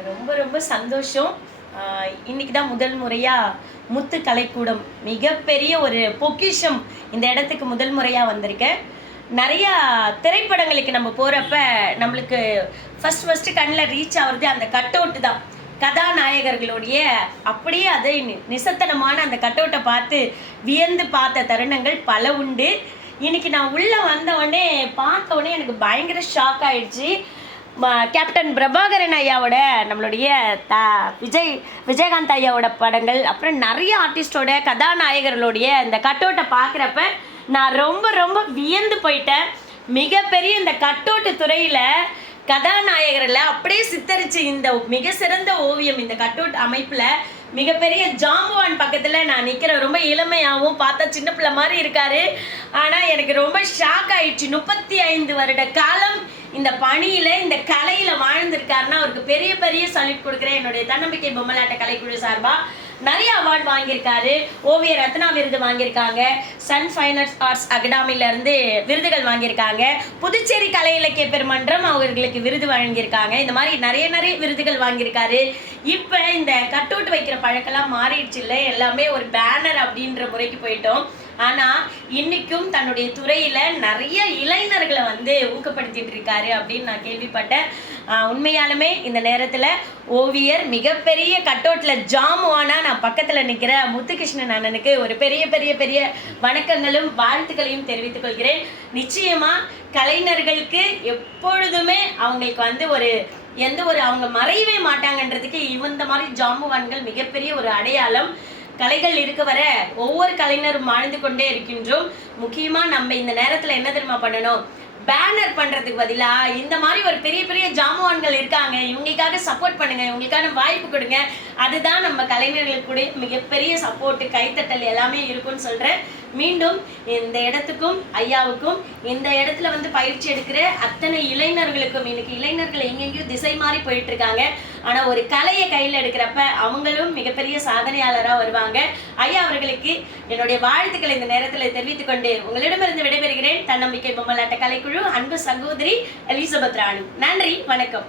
ரொம்ப ரொம்ப சந்தோஷம். இன்னைக்கு தான் முதல் முறையா முத்து கலைக்கூடம் மிகப்பெரிய ஒரு பொக்கிஷம் இந்த இடத்துக்கு முதல் முறையா வந்திருக்கேன். நெறையா திரைப்படங்களுக்கு நம்ம போறப்ப நம்மளுக்கு ஃபர்ஸ்ட் கண்ல ரீச் ஆவுறது அந்த கட் அவுட் தான். கதாநாயகர்களுடைய அப்படியே அதை நிசத்தனமான அந்த கட் அவுட்ட பார்த்து வியந்து பார்த்த தருணங்கள் பல உண்டு. இன்னைக்கு நான் உள்ள வந்த உடனே பார்த்த உடனே எனக்கு பயங்கர ஷாக் ஆயிடுச்சு. கேப்டன் பிரபாகரன் ஐயாவோட நம்மளுடைய விஜயகாந்த் ஐயாவோட படங்கள், அப்புறம் நிறைய ஆர்டிஸ்டோட கதாநாயகர்களுடைய இந்த கட்டோட்டை பார்க்குறப்ப நான் ரொம்ப ரொம்ப வியந்து போயிட்டேன். மிகப்பெரிய இந்த கட்டோட்டு துறையில் கதாநாயகர்களை அப்படியே சித்தரிச்சு இந்த மிக சிறந்த ஓவியம் இந்த கட்டோட் அமைப்பில் மிகப்பெரிய ஜாம்புவான் பக்கத்தில் நான் நிற்கிறேன். ரொம்ப இளமையாகவும் பார்த்தா சின்ன பிள்ளை மாதிரி இருக்காரு. ஆனால் எனக்கு ரொம்ப ஷாக் ஆயிடுச்சு. 35 வருட காலம் இந்த பணியில் இந்த கலையில் வாழ்ந்திருக்காருன்னா அவருக்கு பெரிய பெரிய சல்யூட் கொடுக்குறேன். என்னுடைய தன்னம்பிக்கை பொம்மலாட்ட கலைக்குழு சார்பாக நிறைய அவார்டு வாங்கியிருக்காரு. ஓவிய ரத்னா விருது வாங்கியிருக்காங்க. சன் ஃபைன் ஆர்ட்ஸ் அகாடமியிலேருந்து விருதுகள் வாங்கியிருக்காங்க. புதுச்சேரி கலை இலக்கிய பெருமன்றம் அவர்களுக்கு விருது வழங்கியிருக்காங்க. இந்த மாதிரி நிறைய விருதுகள் வாங்கியிருக்காரு. இப்போ இந்த கட்டவுட் வைக்கிற பழக்கெல்லாம் மாறிடுச்சு இல்லை, எல்லாமே ஒரு பேனர் அப்படின்ற முறைக்கு போயிட்டோம். ஆனால் இன்னைக்கும் தன்னுடைய துறையில் நிறைய இளைஞர்களை ஊக்கப்படுத்திட்டு இருக்காரு அப்படின்னு நான் கேள்விப்பட்டேன். உண்மையாலுமே இந்த நேரத்தில் ஓவியர் மிகப்பெரிய கட்டவுட்டில் ஜாமுவானா நான் பக்கத்தில் நிற்கிற முத்துகிருஷ்ணன் அண்ணனுக்கு ஒரு பெரிய பெரிய பெரிய வணக்கங்களும் வாழ்த்துக்களையும் தெரிவித்துக் கொள்கிறேன். நிச்சயமாக கலைஞர்களுக்கு எப்பொழுதுமே அவங்களுக்கு அவங்க மறையவே மாட்டாங்கன்றதுக்கு இந்த மாதிரி ஜாமுவான்கள் மிகப்பெரிய ஒரு அடையாளம். கலைகள் இருக்க வர ஒவ்வொரு கலைஞரும் வாழ்ந்து கொண்டே இருக்கின்றோம். முக்கியமா நம்ம இந்த நேரத்துல என்ன தெரியுமா பண்ணணும், பேனர் பண்றதுக்கு பதிலா இந்த மாதிரி ஒரு பெரிய பெரிய ஜாமுவான்கள் இருக்காங்க, இவங்களுக்காக சப்போர்ட் பண்ணுங்க, இவங்களுக்கான வாய்ப்பு கொடுங்க. அதுதான் நம்ம கலைஞர்களுக்கு கூட மிகப்பெரிய சப்போர்ட், கைத்தட்டல் எல்லாமே இருக்கும்னு சொல்றேன். மீண்டும் இந்த இடத்துக்கும் ஐயாவுக்கும் இந்த இடத்துல பயிற்சி எடுக்கிற அத்தனை இளைஞர்களுக்கும், இன்னைக்கு இளைஞர்கள் எங்கெங்கேயும் திசை மாறி போயிட்டு இருக்காங்க. ஆனா ஒரு கலையை கையில் எடுக்கிறப்ப அவங்களும் மிகப்பெரிய சாதனையாளராக வருவாங்க. ஐயா அவர்களுக்கு என்னுடைய வாழ்த்துக்களை இந்த நேரத்தில் தெரிவித்துக் கொண்டு உங்களிடமிருந்து விடைபெறுகிறேன். தன்னம்பிக்கை பொம்மலாட்ட கலைக்குழு அன்பு சகோதரி எலிசபெத் ராணி. நன்றி, வணக்கம்.